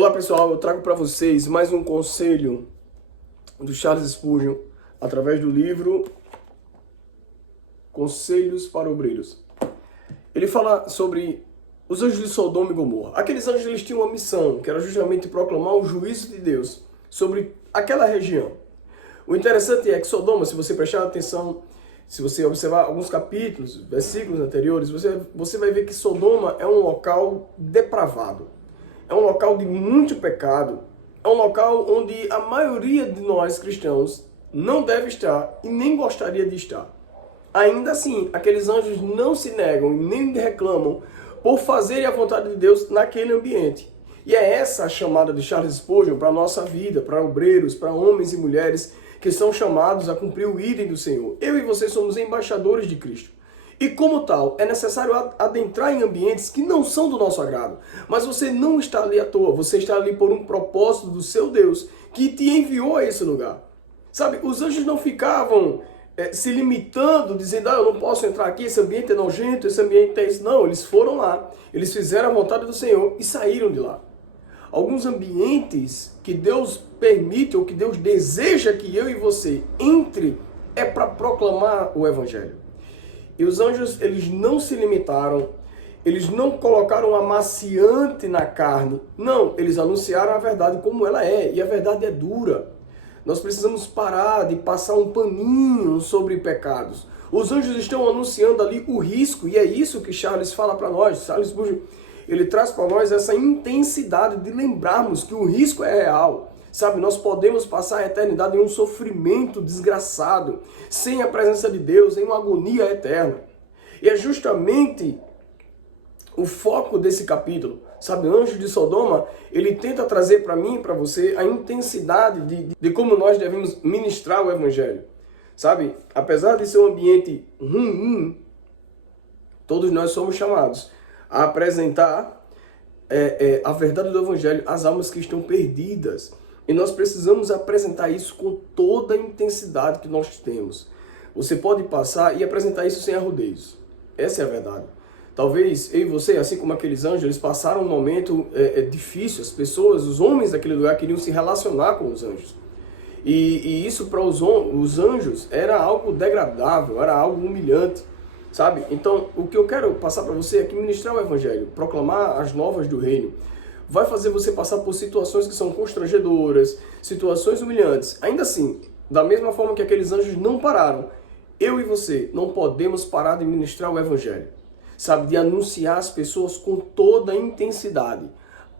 Olá pessoal, eu trago para vocês mais um conselho do Charles Spurgeon através do livro Conselhos para Obreiros. Ele fala sobre os anjos de Sodoma e Gomorra. Aqueles anjos eles tinham uma missão, que era justamente proclamar o juízo de Deus sobre aquela região. O interessante é que Sodoma, se você prestar atenção, se você observar alguns capítulos, versículos anteriores, você vai ver que Sodoma é um local depravado. É um local de muito pecado. É um local onde a maioria de nós cristãos não deve estar e nem gostaria de estar. Ainda assim, aqueles anjos não se negam e nem reclamam por fazerem a vontade de Deus naquele ambiente. E é essa a chamada de Charles Spurgeon para a nossa vida, para obreiros, para homens e mulheres que são chamados a cumprir o ídolo do Senhor. Eu e você somos embaixadores de Cristo. E como tal, é necessário adentrar em ambientes que não são do nosso agrado. Mas você não está ali à toa, você está ali por um propósito do seu Deus que te enviou a esse lugar. Sabe, os anjos não ficavam se limitando, dizendo, eu não posso entrar aqui, esse ambiente é nojento, esse ambiente é isso. Não, eles foram lá, eles fizeram a vontade do Senhor e saíram de lá. Alguns ambientes que Deus permite ou que Deus deseja que eu e você entre é para proclamar o Evangelho. E os anjos, eles não se limitaram, eles não colocaram amaciante na carne. Não, eles anunciaram a verdade como ela é, e a verdade é dura. Nós precisamos parar de passar um paninho sobre pecados. Os anjos estão anunciando ali o risco, e é isso que Charles fala para nós. Charles Spurgeon, ele traz para nós essa intensidade de lembrarmos que o risco é real. Sabe, nós podemos passar a eternidade em um sofrimento desgraçado, sem a presença de Deus, em uma agonia eterna. E é justamente o foco desse capítulo. Sabe, o anjo de Sodoma, ele tenta trazer para mim e para você a intensidade de como nós devemos ministrar o Evangelho. Sabe, apesar de ser um ambiente ruim, todos nós somos chamados a apresentar a verdade do Evangelho às almas que estão perdidas. E nós precisamos apresentar isso com toda a intensidade que nós temos. Você pode passar e apresentar isso sem arrodeios. Essa é a verdade. Talvez eu e você, assim como aqueles anjos, eles passaram um momento difícil. As pessoas, os homens daquele lugar queriam se relacionar com os anjos. E isso para os anjos era algo degradável, era algo humilhante. Sabe? Então, o que eu quero passar para você é que ministrar o Evangelho, proclamar as novas do reino, vai fazer você passar por situações que são constrangedoras, situações humilhantes. Ainda assim, da mesma forma que aqueles anjos não pararam, eu e você não podemos parar de ministrar o Evangelho. Sabe, de anunciar às pessoas com toda a intensidade.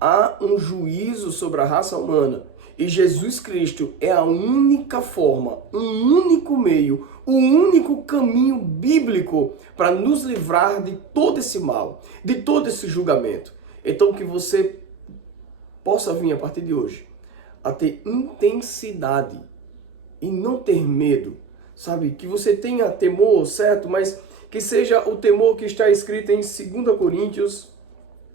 Há um juízo sobre a raça humana e Jesus Cristo é a única forma, um único meio, o único caminho bíblico para nos livrar de todo esse mal, de todo esse julgamento. Então que você possa vir a partir de hoje a ter intensidade e não ter medo, sabe? Que você tenha temor, certo? Mas que seja o temor que está escrito em 2 Coríntios,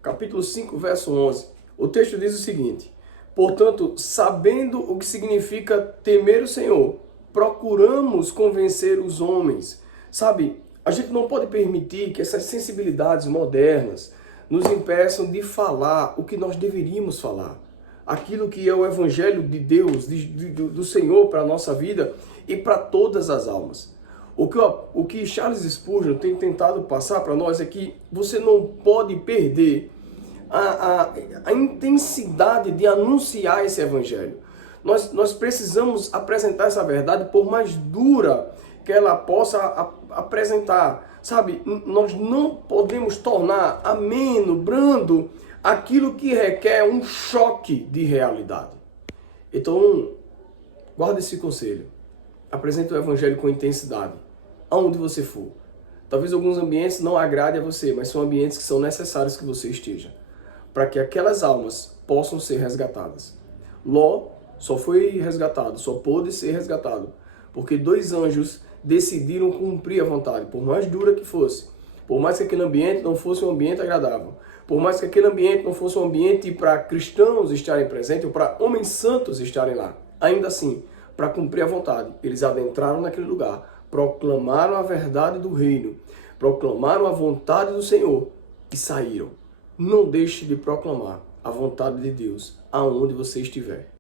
capítulo 5, verso 11. O texto diz o seguinte: portanto, sabendo o que significa temer o Senhor, procuramos convencer os homens. Sabe, a gente não pode permitir que essas sensibilidades modernas nos impeçam de falar o que nós deveríamos falar. Aquilo que é o Evangelho de Deus, do Senhor para a nossa vida e para todas as almas. O que Charles Spurgeon tem tentado passar para nós é que você não pode perder a intensidade de anunciar esse Evangelho. Nós precisamos apresentar essa verdade por mais dura que ela possa apresentar. Sabe, nós não podemos tornar ameno, brando, aquilo que requer um choque de realidade. Então, guarda esse conselho. Apresente o Evangelho com intensidade, aonde você for. Talvez alguns ambientes não agradem a você, mas são ambientes que são necessários que você esteja, para que aquelas almas possam ser resgatadas. Ló só foi resgatado, só pôde ser resgatado, porque 2 anjos decidiram cumprir a vontade, por mais dura que fosse. Por mais que aquele ambiente não fosse um ambiente agradável. Por mais que aquele ambiente não fosse um ambiente para cristãos estarem presentes ou para homens santos estarem lá. Ainda assim, para cumprir a vontade, eles adentraram naquele lugar, proclamaram a verdade do reino, proclamaram a vontade do Senhor e saíram. Não deixe de proclamar a vontade de Deus aonde você estiver.